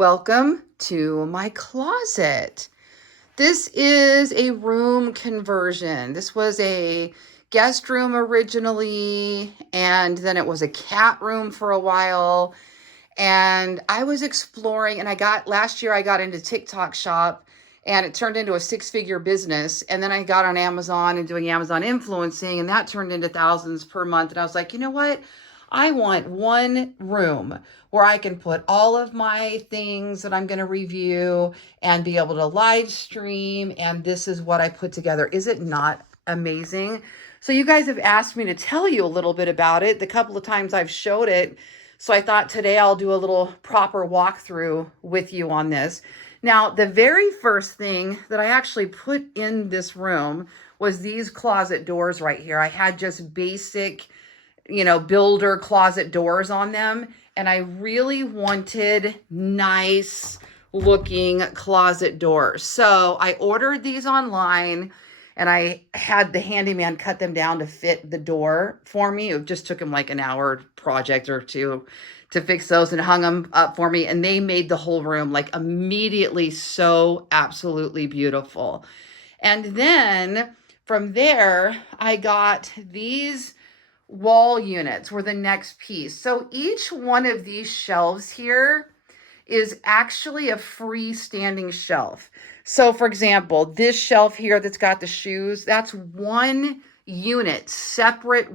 Welcome to my closet. This is a room conversion. This was a guest room originally, and then it was a cat room for a while. And I was exploring, and last year I got into TikTok shop and it turned into a six-figure business. And then I got on Amazon and doing Amazon influencing, and that turned into thousands per month. And I was like, you know what? I want one room where I can put all of my things that I'm going to review and be able to live stream. And this is what I put together. Is it not amazing? So you guys have asked me to tell you a little bit about it. The couple of times I've showed it. So I thought today I'll do a little proper walkthrough with you on this. Now, the very first thing that I actually put in this room was these closet doors right here. I had just basic, builder closet doors on them. And I really wanted nice looking closet doors. So I ordered these online and I had the handyman cut them down to fit the door for me. It just took him like an hour project or two to fix those and hung them up for me. And they made the whole room like immediately so absolutely beautiful. And then from there, I got these wall units were the next piece. So each one of these shelves here is actually a freestanding shelf. So for example, this shelf here that's got the shoes, that's one separate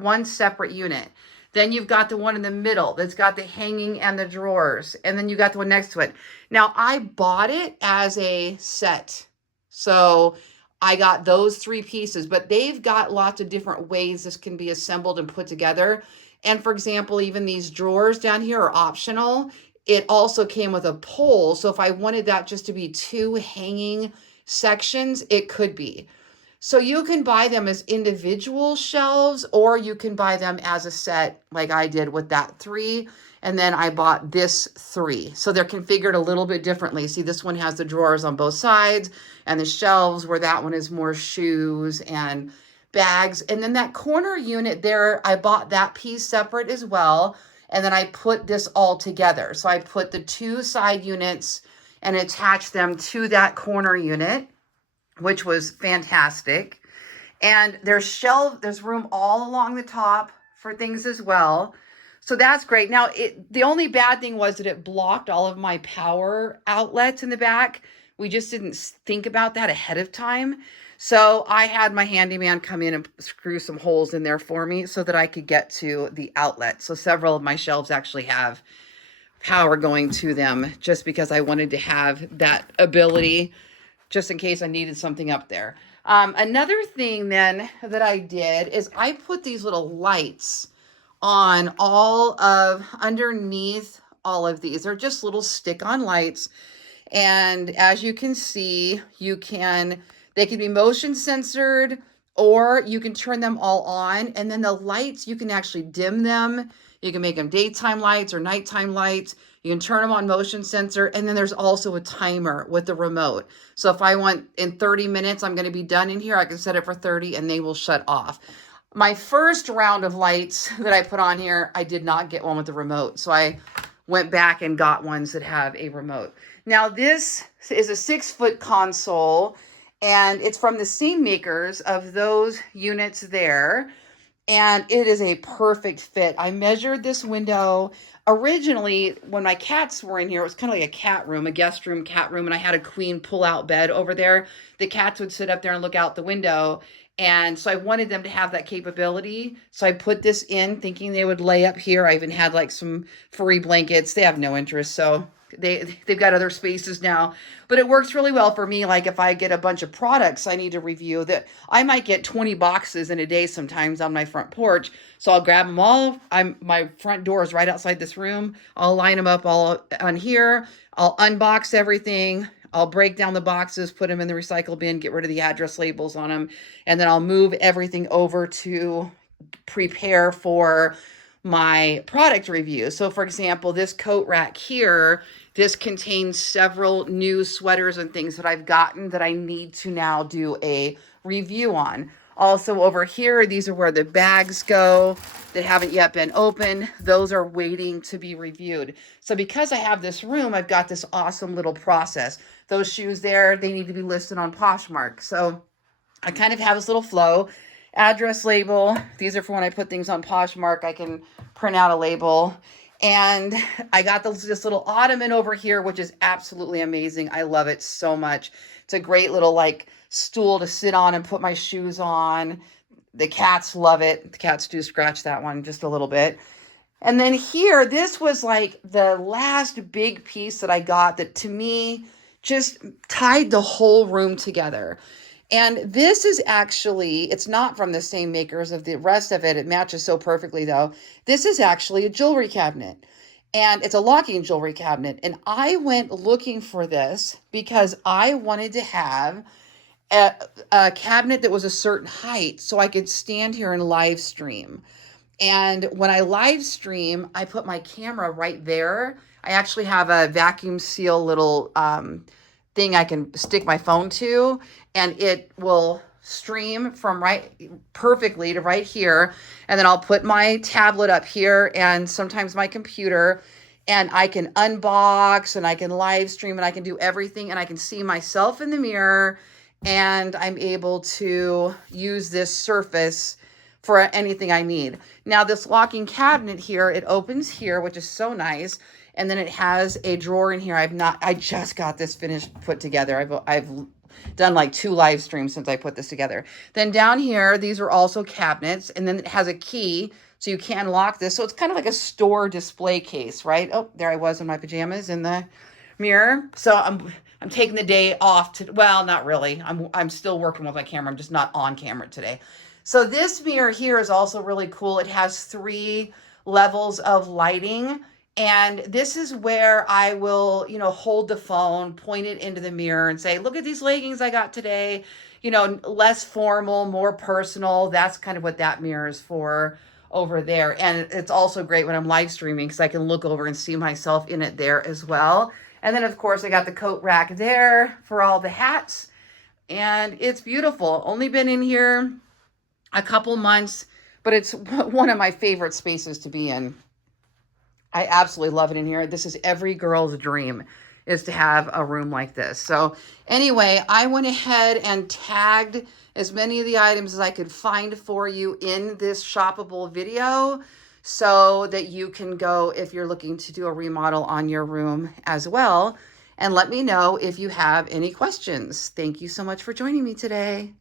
unit. Then you've got the one in the middle that's got the hanging and the drawers. And then you got the one next to it. Now I bought it as a set. So I got those three pieces, but they've got lots of different ways this can be assembled and put together. And for example, even these drawers down here are optional. It also came with a pole. So if I wanted that just to be two hanging sections, it could be. So you can buy them as individual shelves, or you can buy them as a set like I did with that three. And then I bought this three. So they're configured a little bit differently. See, this one has the drawers on both sides and the shelves, where that one is more shoes and bags. And then that corner unit there, I bought that piece separate as well. And then I put this all together. So I put the two side units and attached them to that corner unit, which was fantastic. And there's room all along the top for things as well. So that's great. Now, the only bad thing was that it blocked all of my power outlets in the back. We just didn't think about that ahead of time. So I had my handyman come in and screw some holes in there for me so that I could get to the outlet. So several of my shelves actually have power going to them, just because I wanted to have that ability just in case I needed something up there. Another thing then that I did is I put these little lights on underneath all of these. They're just little stick-on lights. And as you can see, they can be motion censored, or you can turn them all on. And then the lights, you can actually dim them. You can make them daytime lights or nighttime lights. You can turn them on motion sensor. And then there's also a timer with the remote. So if I want in 30 minutes, I'm going to be done in here, I can set it for 30 and they will shut off. My first round of lights that I put on here, I did not get one with the remote. So I went back and got ones that have a remote. Now this is a 6-foot console, and it's from the same makers of those units there. And it is a perfect fit. I measured this window. Originally, when my cats were in here, it was kind of like a cat room, a guest room, cat room, and I had a queen pull-out bed over there. The cats would sit up there and look out the window. And so I wanted them to have that capability. So I put this in thinking they would lay up here. I even had like some furry blankets. They have no interest, so they've got other spaces now. But it works really well for me. Like if I get a bunch of products I need to review, that I might get 20 boxes in a day sometimes on my front porch. So I'll grab them all. My front door is right outside this room. I'll line them up all on here. I'll unbox everything. I'll break down the boxes, put them in the recycle bin, get rid of the address labels on them, and then I'll move everything over to prepare for my product review. So for example, this coat rack here, this contains several new sweaters and things that I've gotten that I need to now do a review on. Also over here, these are where the bags go that haven't yet been opened. Those are waiting to be reviewed. So because I have this room, I've got this awesome little process. Those shoes there, they need to be listed on Poshmark. So I kind of have this little flow. Address label. These are for when I put things on Poshmark. I can print out a label. And I got this little ottoman over here, which is absolutely amazing. I love it so much. It's a great little like stool to sit on and put my shoes on. The cats love it. The cats do scratch that one just a little bit. And then here, this was like the last big piece that I got that to me just tied the whole room together. And this is actually, it's not from the same makers of the rest of it. It matches so perfectly though. This is actually a jewelry cabinet, and it's a locking jewelry cabinet. And I went looking for this because I wanted to have a cabinet that was a certain height so I could stand here and live stream. And when I live stream, I put my camera right there. I actually have a vacuum seal little thing I can stick my phone to, and it will stream from right perfectly to right here. And then I'll put my tablet up here and sometimes my computer, and I can unbox and I can live stream and I can do everything, and I can see myself in the mirror, and I'm able to use this surface for anything I need. Now this locking cabinet here, it opens here, which is so nice. And then it has a drawer in here. I just got this finished, put together. I've done like 2 live streams since I put this together. Then down here, these are also cabinets, and then it has a key so you can lock this. So it's kind of like a store display case, right? Oh, there I was in my pajamas in the mirror. So I'm taking the day off to, well, not really. I'm still working with my camera. I'm just not on camera today. So this mirror here is also really cool. It has 3 levels of lighting. And this is where I will, hold the phone, point it into the mirror and say, look at these leggings I got today. Less formal, more personal. That's kind of what that mirror is for over there. And it's also great when I'm live streaming because I can look over and see myself in it there as well. And then, of course, I got the coat rack there for all the hats. And it's beautiful. Only been in here a couple months, but it's one of my favorite spaces to be in. I absolutely love it in here. This is every girl's dream, is to have a room like this. So anyway, I went ahead and tagged as many of the items as I could find for you in this shoppable video so that you can go if you're looking to do a remodel on your room as well. And let me know if you have any questions. Thank you so much for joining me today.